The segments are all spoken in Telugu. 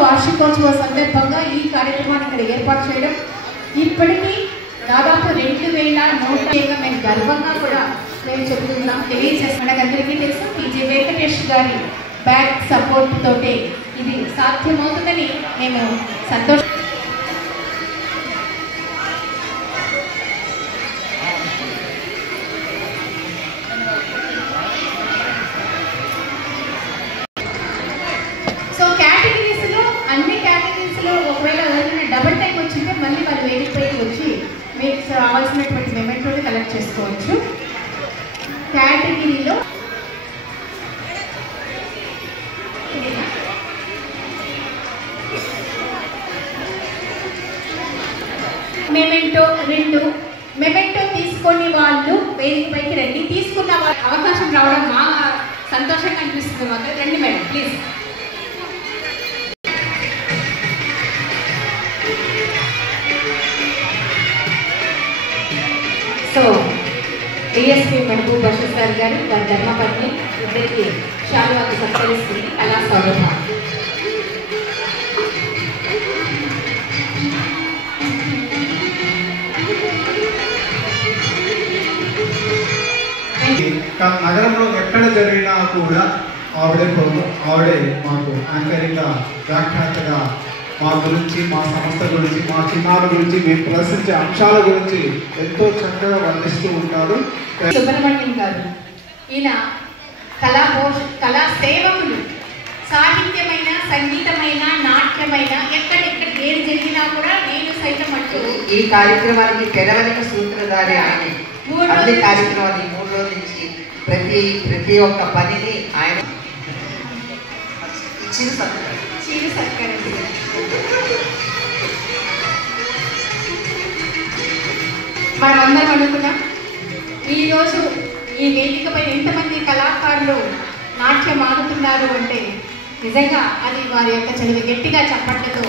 వార్షికోత్సవ సందర్భంగా ఈ కార్యక్రమాన్ని ఇక్కడ ఏర్పాటు చేయడం ఇప్పటికీ దాదాపు 2100 మేము గర్వంగా కూడా మేము చెప్తున్నాం తెలియజేస్తాం. మనకందరికీ తెలుసు టీజే వెంకటేష్ గారి బ్యాక్ సపోర్ట్ తోటే ఇది సాధ్యమవుతుందని మేము సంతోషం. సో కేటగిరీస్లో అన్ని కేటగిరీస్లో ఒకవేళ ఎవరైనా డబుల్ టైం వచ్చింటే మళ్ళీ వాళ్ళు వేదికపైకి వచ్చి మీకు రావాల్సినటువంటి మెమెంటోని కలెక్ట్ చేసుకోవచ్చు. కేటగిరీలో మెమెంటో 2 మెమెంటో తీసుకొని వాళ్ళు వేదికపైకి రండి. తీసుకున్న వాళ్ళ అవకాశం రావడం మా సంతోషంగా అనిపిస్తుంది. మాకు రండి madam please. So DSP Mahaboob Basheer sir గారు వారి ధర్మపత్ని ఇద్దరికి శాలువాకు సత్కరిస్తుంది కళా సౌరభ. నగరంలో ఎక్కడ జరిగినా కూడా ఆవిడే మాకు యాంకరింగ్గా వ్యాఖ్యాతగా మా గురించి, మా సంస్థ గురించి, మా చిన్నాల గురించి, మేము ప్రదర్శించే అంశాల గురించి ఎంతో చక్కగా వర్ణిస్తూ ఉంటారు. సుబ్రహ్మణ్యం గారు ఈయన కళా సేవకులు. సాహిత్యమైన, సంగీతమైన, నాట్యమైన ఎక్కడెక్కడ ఏది జరిగినా కూడా నేను సైతం అంటూ ఈ కార్యక్రమానికి తెరవెనక సూత్రధారి ఆయన. అన్ని కార్యక్రమాన్ని 3 రోజుల నుంచి ప్రతి ఒక్క పనిని ఆయన చీరు సత్కరించారు. మనమందరం అనుకున్నాం ఈరోజు ఈ వేదికపై ఎంతమంది కళాకారులు నాట్యం ఆడుతున్నారు అంటే నిజంగా అది వారి యొక్క చదువు గట్టిగా చప్పట్లతో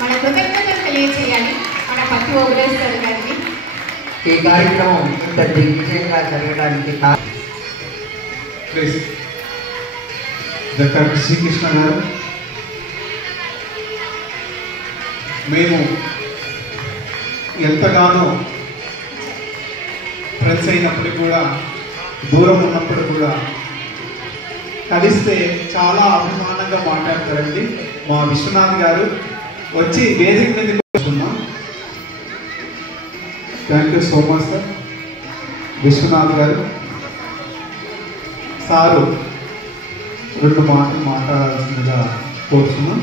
మన కృతజ్ఞతలు తెలియచేయాలి మన పత్తి ఓబులేశ్వర్ గారికి. ఈ కార్యక్రమం ఇంత దిగ్విజయంగా జరగడానికి డాక్టర్ శ్రీకృష్ణ గారు, మేము ఎంతగానో ఫ్రెండ్స్ అయినప్పుడు కూడా, దూరం ఉన్నప్పుడు కూడా కలిస్తే చాలా అభిమానంగా మాట్లాడతారండి. మా విశ్వనాథ్ గారు వచ్చి వేదిక మీద కూర్చున్నాం. Thank you so much sir. Vishwanath గారు సారు 2 మాటలు మాట్లాడాల్సిందిగా కోరుతున్నాం.